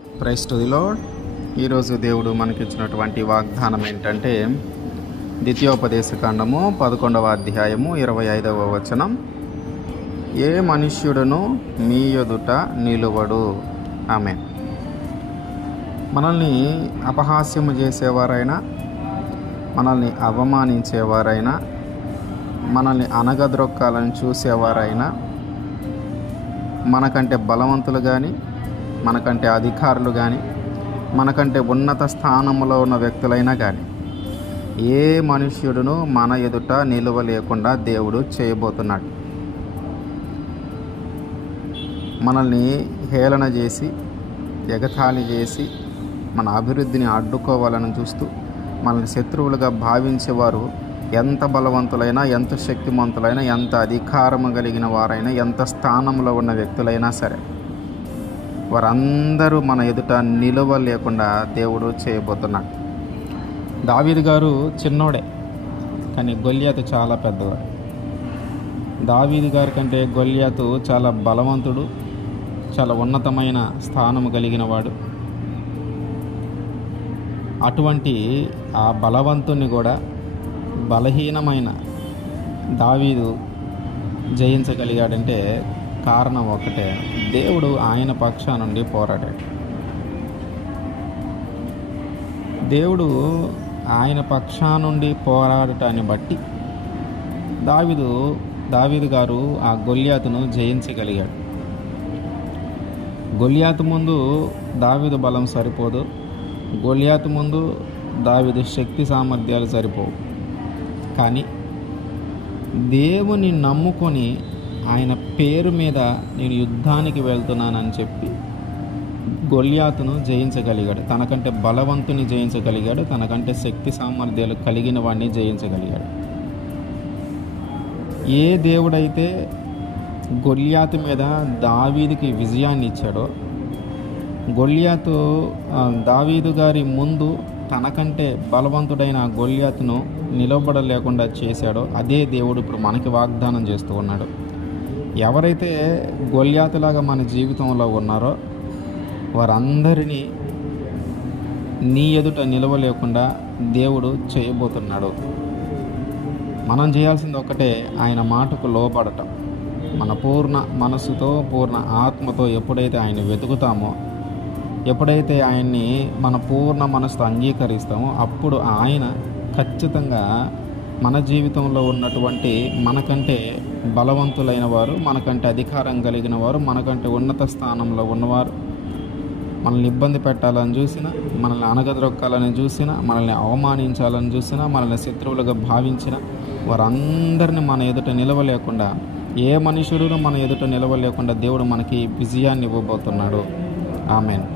Praise to the lord. ఈరోజు దేవుడు మనకిచ్చినటువంటి వాగ్దానం ఏంటంటే ద్వితీయోపదేశకాండము 11వ అధ్యాయము 25వ వచనం. ఏ మనుష్యుడును మీ ఎదుట నిలువడు. ఆమేన్. మనల్ని అపహాస్యము చేసేవారైనా, మనల్ని అవమానించేవారైనా, మనల్ని అనగద్రొక్కాలని చూసేవారైనా, మనకంటే బలవంతులు కానీ, మనకంటే అధికారులు కానీ, మనకంటే ఉన్నత స్థానంలో ఉన్న వ్యక్తులైనా కానీ, ఏ మనుష్యుడును మన ఎదుట నిలువలేకుండా దేవుడు చేయబోతున్నాడు. మనల్ని హేళన చేసి, ఎగతాళి చేసి, మన అభివృద్ధిని అడ్డుకోవాలని చూస్తూ మనల్ని శత్రువులుగా భావించేవారు ఎంత బలవంతులైనా, ఎంత శక్తిమంతులైనా, ఎంత అధికారము కలిగిన వారైనా, ఎంత స్థానంలో ఉన్న వ్యక్తులైనా సరే, వారందరూ మన ఎదుట నిలువ లేకుండా దేవుడు చేయబోతున్నాడు. దావీదు గారు చిన్నోడే, కానీ గొల్యాతు చాలా పెద్దవాడు. దావీదు గారి కంటే గొల్యాతు చాలా బలవంతుడు, చాలా ఉన్నతమైన స్థానము కలిగిన వాడు. అటువంటి ఆ బలవంతుని కూడా బలహీనమైన దావీదు జయించగలిగాడంటే కారణం ఒకటే, దేవుడు ఆయన పక్షా నుండి పోరాడాడు. దేవుడు ఆయన పక్షా నుండి పోరాడటాన్ని బట్టి దావీదు గారు ఆ గొల్యాతును జయించగలిగాడు. గొల్యాతు ముందు దావీదు బలం సరిపోదు, గొల్యాతు ముందు దావీదు శక్తి సామర్థ్యాలు సరిపోవు. కానీ దేవుని నమ్ముకొని ఆయన పేరు మీద నేను యుద్ధానికి వెళ్తున్నానని చెప్పి గొల్యాతును జయించగలిగాడు. తనకంటే బలవంతుని జయించగలిగాడు, తనకంటే శక్తి సామర్థ్యాలు కలిగిన వాడిని జయించగలిగాడు. ఏ దేవుడైతే గొల్యాతు మీద దావీదుకి విజయాన్ని ఇచ్చాడో, గొల్యాతు దావీదు గారి ముందు తనకంటే బలవంతుడైన గొల్యాతును నిలబడలేకుండా చేశాడో, అదే దేవుడు ఇప్పుడు మనకి వాగ్దానం చేస్తూ ఉన్నాడు. ఎవరైతే గొల్యాతులాగా మన జీవితంలో ఉన్నారో వారందరినీ నీ ఎదుట నిలవలేకుండా దేవుడు చేయబోతున్నాడు. మనం చేయాల్సింది ఒకటే, ఆయన మాటకు లోబడటం. మన పూర్ణ మనసుతో, పూర్ణ ఆత్మతో ఎప్పుడైతే ఆయన వెతుకుతామో, ఎప్పుడైతే ఆయన్ని మన పూర్ణ మనసుతో అంగీకరిస్తామో, అప్పుడు ఆయన ఖచ్చితంగా మన జీవితంలో ఉన్నటువంటి మనకంటే బలవంతులైన వారు, మనకంటే అధికారం కలిగిన వారు, మనకంటే ఉన్నత స్థానంలో ఉన్నవారు, మనల్ని ఇబ్బంది పెట్టాలని చూసినా, మనల్ని అనగదొక్కాలని చూసినా, మనల్ని అవమానించాలని చూసినా, మనల్ని శత్రువులుగా భావించిన వారందరినీ మన ఎదుట నిలవలేకుండా, ఏ మనుషుడును మన ఎదుట నిలవలేకుండా దేవుడు మనకి విజయాన్ని ఇవ్వబోతున్నాడు. ఆమేన్.